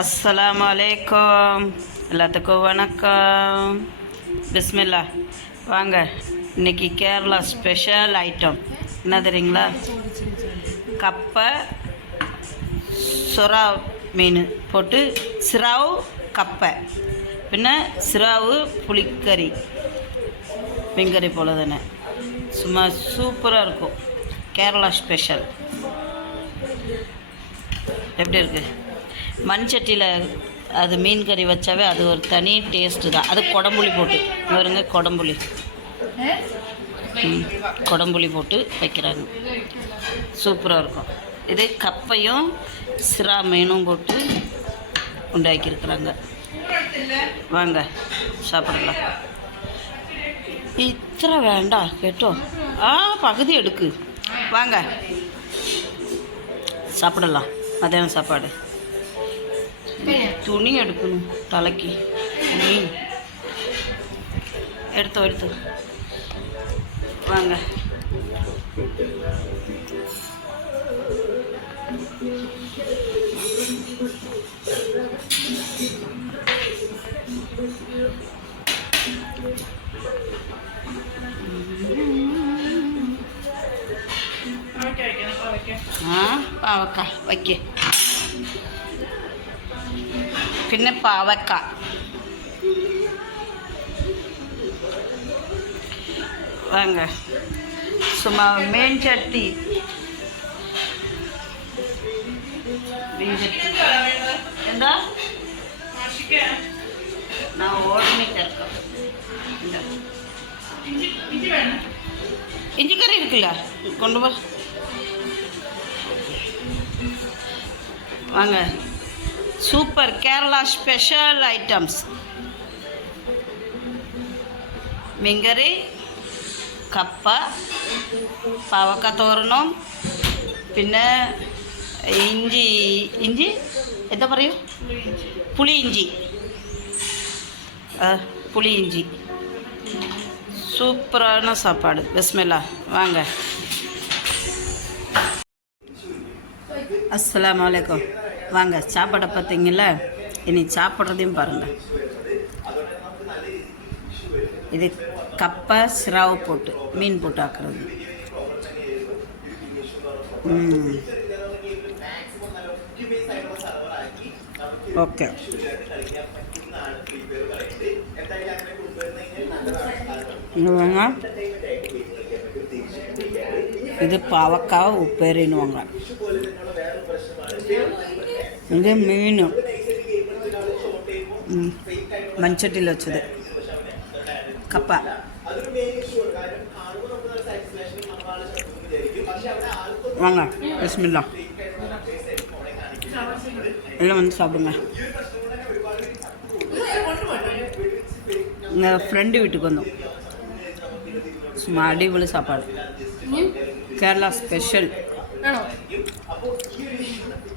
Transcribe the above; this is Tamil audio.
அஸ்ஸலாமு அலைக்கும். எல்லாத்துக்கும் வணக்கம். பிஸ்மில்லா. வாங்க, இன்றைக்கி கேரளா ஸ்பெஷல் ஐட்டம் என்ன தெரியுங்களா? கப்பை சுறாவ் மீன் போட்டு சிராவு கப்பை, பின்ன சிராவு புளிக்கறி, மீன்கறி போல தானே, சும்மா சூப்பராக இருக்கும். கேரளா ஸ்பெஷல். எப்படி இருக்குது? மண் சட்டியில் அது மீன் கறி வச்சாவே அது ஒரு தனி டேஸ்ட்டு தான். அது கொடம்புளி போட்டு வருங்க, கொடம்புளி போட்டு வைக்கிறாங்க, சூப்பராக இருக்கும். இது கப்பையும் சிரா மீனும் போட்டு உண்டாக்கியிருக்கிறாங்க. வாங்க சாப்பிடலாம். இத்தனை வேண்டாம் கேட்டோம். பகுதி எடுக்கு. வாங்க சாப்பிடலாம். மதியானம் சாப்பாடு. துணி எடுக்கணும் தலைக்கு. துணி எடுத்து வாங்க. பாவக்காய் வைக்க, பின்ன பாவக்காய். வாங்க, சும்மா மீன் சட்டி எந்தா நான் ஓடினிட்டு இருக்கேன். இஞ்சி கறி இருக்குல்ல, கொண்டு வா. வாங்க, சூப்பர் கேரளா ஸ்பெஷல் ஐட்டம்ஸ். மீன்கறி, കപ്പ, പാവക്ക തോരനും, പിന്നെ ഇഞ്ചി എന്താ പറയൂ, പുളിയിഞ്ചി. சூப்பரான சாப்பாடு. பிஸ்மில்லா. வாங்க. அஸ்ஸலாமு அலைக்கும். வாங்க சாப்பாடை பார்த்தீங்களா? இனி சாப்பிட்றதையும் பாருங்கள். இது கப்பை சிராவு போட்டு மீன் போட்டு ஆக்குறது. ஓகே. இது பாவக்காய் உப்பேரின்னுவாங்க. இது மீன் மண்சட்டியில் வச்சது. கப்பா. வாங்க, பிஸ்மில்லா. எல்லாம் வந்து சாப்பிடுங்க. எங்கள் ஃப்ரெண்டு வீட்டுக்கு வந்தோம். சும்மா அடிபொலி சாப்பாடு. கேரளா ஸ்பெஷல்.